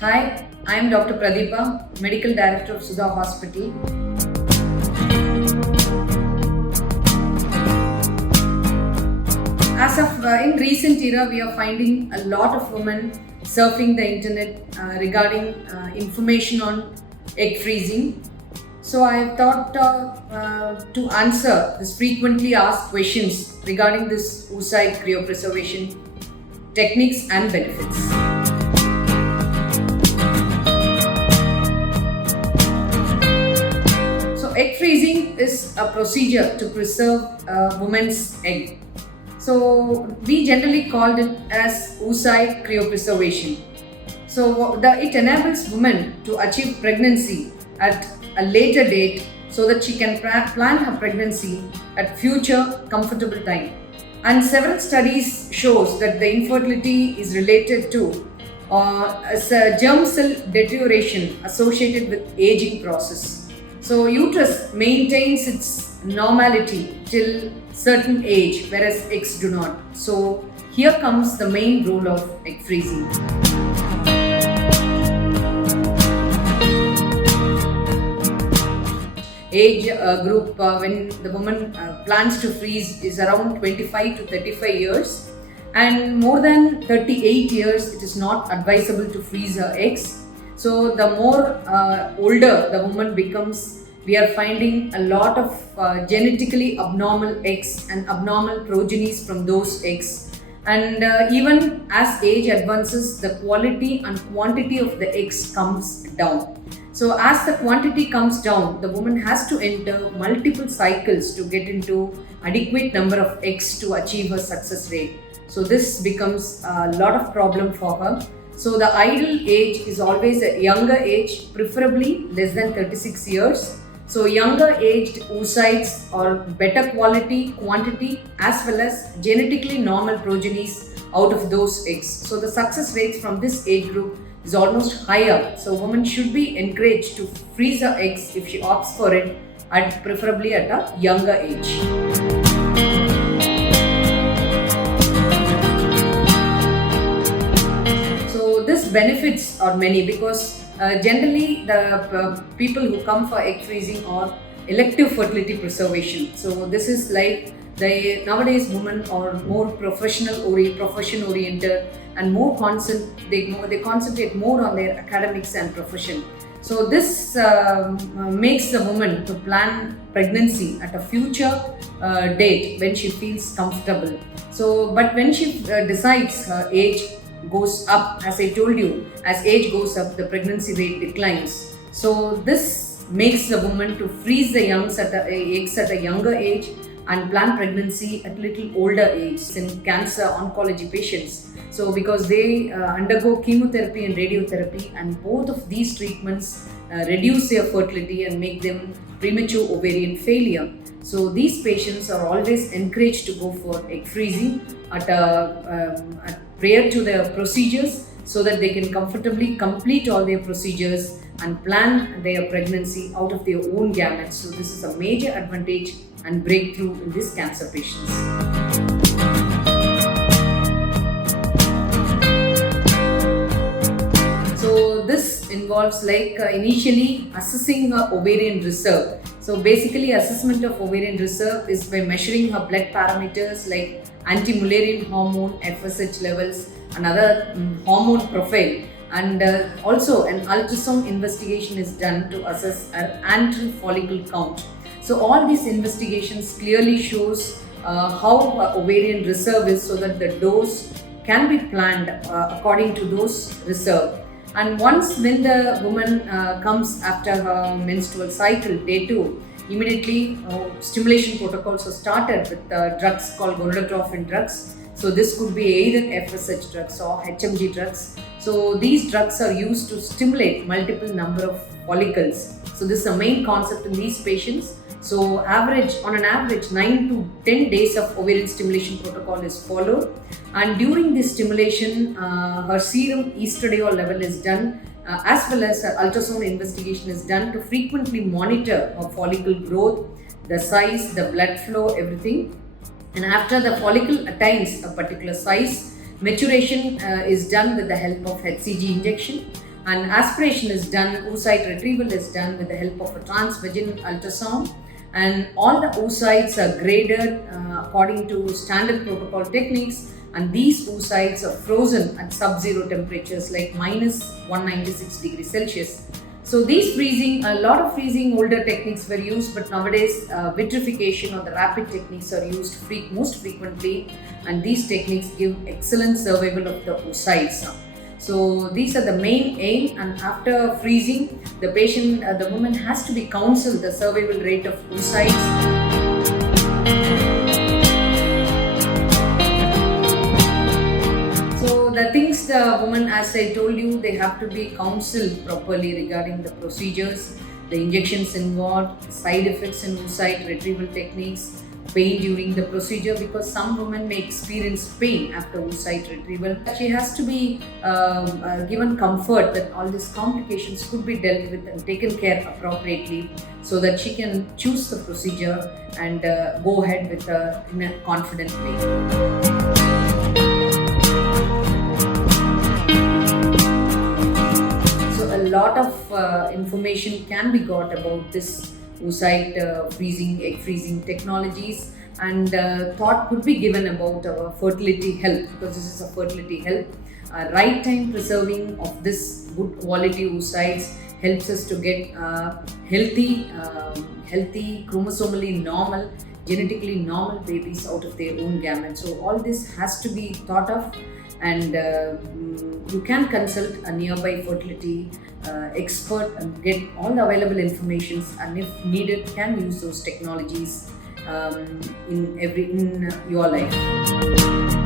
Hi, I am Dr. Pradeepa, Medical Director of Sudha Hospital. As of in recent era, we are finding a lot of women surfing the internet regarding information on egg freezing. So I thought to answer this frequently asked questions regarding this oocyte cryopreservation techniques and benefits. So egg freezing is a procedure to preserve a woman's egg. So we generally called it as oocyte cryopreservation. So it enables women to achieve pregnancy at a later date so that she can plan her pregnancy at future comfortable time. And several studies shows that the infertility is related to as a germ cell deterioration associated with aging process. So uterus maintains its normality till certain age, whereas eggs do not. So here comes the main role of egg freezing. Age group when the woman plans to freeze is around 25 to 35 years, and more than 38 years it is not advisable to freeze her eggs. So the more older the woman becomes, we are finding a lot of genetically abnormal eggs and abnormal progenies from those eggs. And even as age advances, the quality and quantity of the eggs comes down. So as the quantity comes down, the woman has to enter multiple cycles to get into adequate number of eggs to achieve her success rate. So this becomes a lot of problem for her. So the ideal age is always a younger age, preferably less than 36 years. So younger aged oocytes are better quality, quantity as well as genetically normal progenies out of those eggs. So the success rates from this age group is almost higher. So women should be encouraged to freeze her eggs if she opts for it, preferably at a younger age. So this benefits are many because generally the people who come for egg freezing are elective fertility preservation. So this is like nowadays women are more profession oriented and they concentrate more on their academics and profession. So this makes the woman to plan pregnancy at a future date when she feels comfortable. So but when she decides her age goes up, as I told you, as age goes up the pregnancy rate declines. So this makes the woman to freeze the eggs at a younger age and plan pregnancy at little older age in cancer oncology patients. So because they undergo chemotherapy and radiotherapy, and both of these treatments reduce their fertility and make them premature ovarian failure. So these patients are always encouraged to go for egg freezing prior to the procedures so that they can comfortably complete all their procedures and plan their pregnancy out of their own gametes. So this is a major advantage and breakthrough in these cancer patients. So this involves initially assessing her ovarian reserve. So basically assessment of ovarian reserve is by measuring her blood parameters like anti-Mullerian hormone, FSH levels, and other hormone profile. And also an ultrasound investigation is done to assess her antral follicle count. So all these investigations clearly shows how ovarian reserve is, so that the dose can be planned according to those reserve. And once when the woman comes after her menstrual cycle, day 2, immediately stimulation protocols are started with drugs called gonadotropin drugs. So this could be either FSH drugs or HMG drugs. So these drugs are used to stimulate multiple number of follicles. So this is the main concept in these patients. So on an average 9 to 10 days of ovarian stimulation protocol is followed, and during this stimulation her serum estradiol level is done, as well as ultrasound investigation is done to frequently monitor her follicle growth, the size, the blood flow, everything. And after the follicle attains a particular size, maturation is done with the help of HCG injection. And aspiration is done, oocyte retrieval is done with the help of a transvaginal ultrasound, and all the oocytes are graded according to standard protocol techniques, and these oocytes are frozen at sub-zero temperatures like minus 196 degrees Celsius. So these freezing, a lot of freezing older techniques were used, but nowadays vitrification or the rapid techniques are used most frequently, and these techniques give excellent survival of the oocytes. So these are the main aim, and after freezing, the patient, the woman has to be counseled the survival rate of oocytes. So the things the woman, as I told you, they have to be counseled properly regarding the procedures, the injections involved, side effects in oocyte retrieval techniques, pain during the procedure, because some women may experience pain after oocyte retrieval. She has to be given comfort that all these complications could be dealt with and taken care appropriately, so that she can choose the procedure and go ahead with in a confident way. So a lot of information can be got about this oocyte freezing, egg freezing technologies, and thought could be given about our fertility health, because this is a fertility health. Right time preserving of this good quality oocytes helps us to get healthy, chromosomally normal, genetically normal babies out of their own gametes. So all this has to be thought of, and you can consult a nearby fertility expert and get all the available information, and if needed can use those technologies in your life.